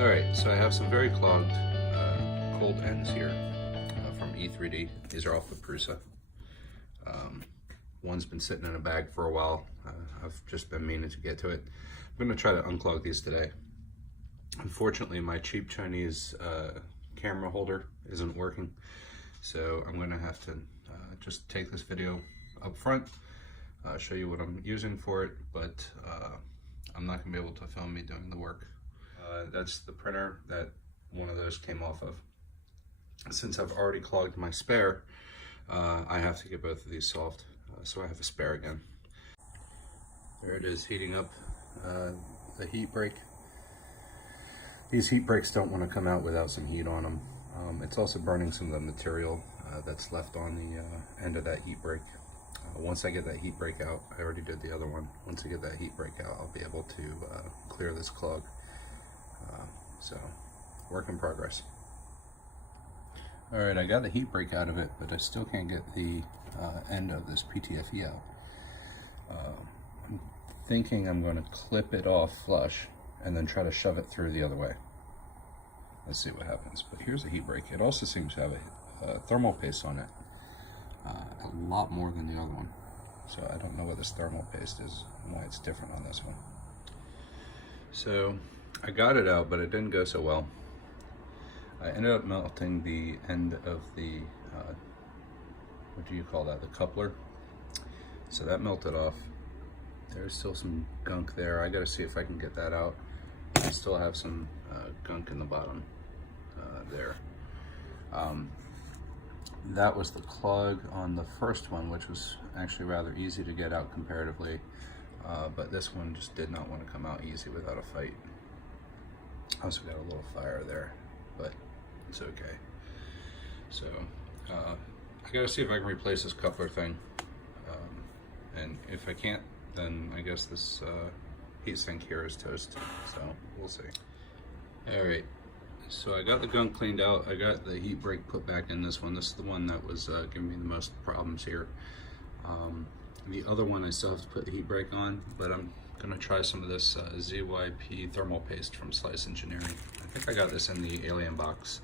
Alright, so I have some very clogged cold ends here from E3D. These are off the Prusa. One's been sitting in a bag for a while. I've just been meaning to get to it. I'm going to try to unclog these today. Unfortunately, my cheap Chinese camera holder isn't working, so I'm going to have to just take this video up front, show you what I'm using for it, but I'm not going to be able to film me doing the work. That's the printer that one of those came off of. Since I've already clogged my spare, I have to get both of these solved, so I have a spare again. There it is, heating up the heat break. These heat breaks don't want to come out without some heat on them. It's also burning some of the material that's left on the end of that heat break. Once I get that heat break out, I already did the other one. Once I get that heat break out, I'll be able to clear this clog. So, work in progress. Alright, I got the heat break out of it, but I still can't get the end of this PTFE out. I'm thinking I'm going to clip it off flush and then try to shove it through the other way. Let's see what happens. But here's the heat break. It also seems to have a thermal paste on it. A lot more than the other one. So I don't know what this thermal paste is and why it's different on this one. So I got it out, but it didn't go so well. I ended up melting the end of the, what do you call that, the coupler. So that melted off. There's still some gunk there. I gotta see if I can get that out. I still have some gunk in the bottom there. That was the clog on the first one, which was actually rather easy to get out comparatively. But this one just did not want to come out easy without a fight. I also got a little fire there, but it's okay. So I gotta see if I can replace this coupler thing. And if I can't, then I guess this heatsink here is toast. So we'll see. All right. So I got the gunk cleaned out. I got the heat break put back in this one. This is the one that was giving me the most problems here. The other one I still have to put the heat break on, but I'm gonna try some of this ZYP thermal paste from Slice Engineering. I think I got this in the Alien box,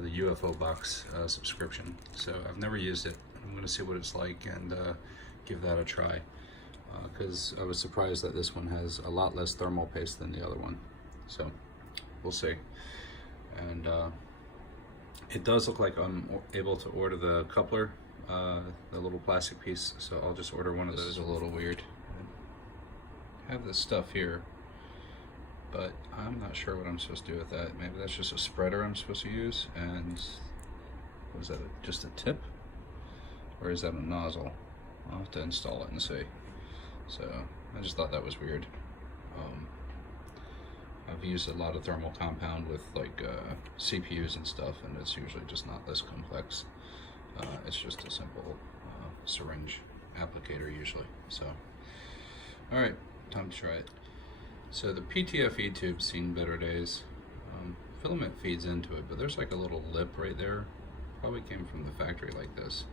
the UFO box subscription. So I've never used it. I'm gonna see what it's like and give that a try. Because I was surprised that this one has a lot less thermal paste than the other one. So we'll see. And it does look like I'm able to order the coupler, the little plastic piece, so I'll just order one of those. This is a little weird. I have this stuff here, but I'm not sure what I'm supposed to do with that. Maybe that's just a spreader I'm supposed to use, and was that just a tip? Or is that a nozzle? I'll have to install it and see. So I just thought that was weird. I've used a lot of thermal compound with like CPUs and stuff, and it's usually just not this complex. It's just a simple syringe applicator usually. So, all right, time to try it. So the PTFE tube's seen better days. Filament feeds into it, but there's like a little lip right there. Probably came from the factory like this.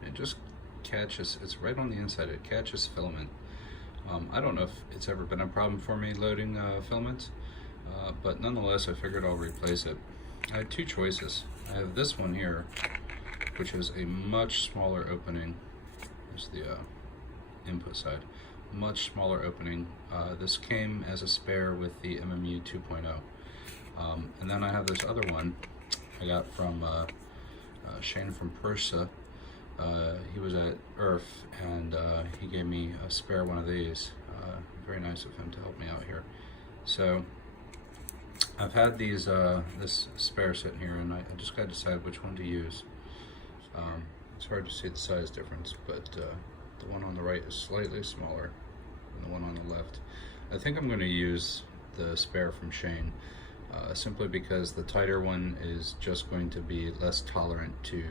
And it just catches, it's right on the inside, it catches filament. I don't know if it's ever been a problem for me loading filaments, but nonetheless I figured I'll replace it. I had two choices. I have this one here, which is a much smaller opening. There's the input side. Much smaller opening. This came as a spare with the MMU 2.0. And then I have this other one I got from Shane from Prusa. He was at IRF and he gave me a spare one of these. Very nice of him to help me out here. So I've had these this spare sitting here, and I just got to decide which one to use. It's hard to see the size difference, but the one on the right is slightly smaller than the one on the left. I think I'm going to use the spare from Shane, simply because the tighter one is just going to be less tolerant to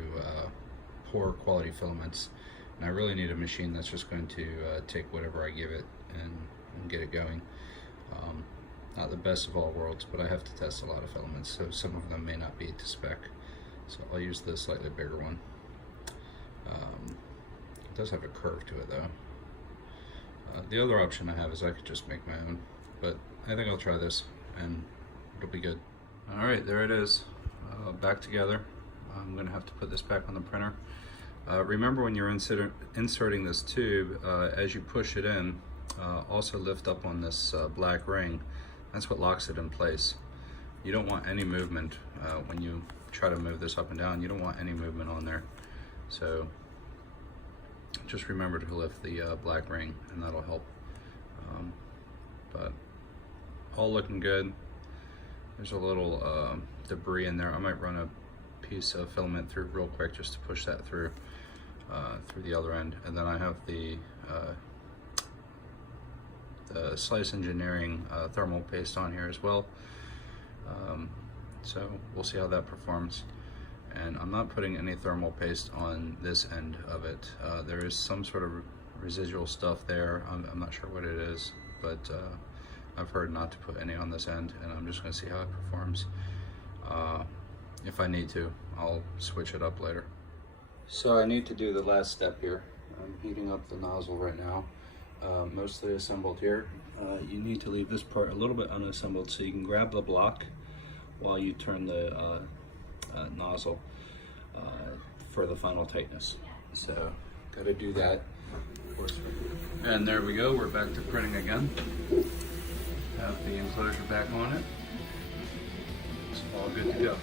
poor quality filaments, and I really need a machine that's just going to take whatever I give it and get it going. Not the best of all worlds, but I have to test a lot of filaments, so some of them may not be to spec. So I'll use the slightly bigger one. It does have a curve to it though. The other option I have is I could just make my own, but I think I'll try this and it'll be good. All right, there it is, back together. I'm gonna have to put this back on the printer. Remember when you're inserting this tube, as you push it in, also lift up on this black ring. That's what locks it in place. You don't want any movement when you try to move this up and down. You don't want any movement on there. So just remember to lift the black ring, and that'll help. But all looking good. There's a little debris in there. I might run a piece of filament through real quick just to push that through the other end. And then I have the Slice Engineering thermal paste on here as well. So we'll see how that performs. And I'm not putting any thermal paste on this end of it. There is some sort of residual stuff there. I'm not sure what it is, but I've heard not to put any on this end, and I'm just gonna see how it performs. If I need to, I'll switch it up later. So I need to do the last step here. I'm heating up the nozzle right now. Mostly assembled here. You need to leave this part a little bit unassembled so you can grab the block while you turn the nozzle for the final tightness. So, gotta do that. Of course. And there we go, we're back to printing again. Have the enclosure back on it. It's all good to go.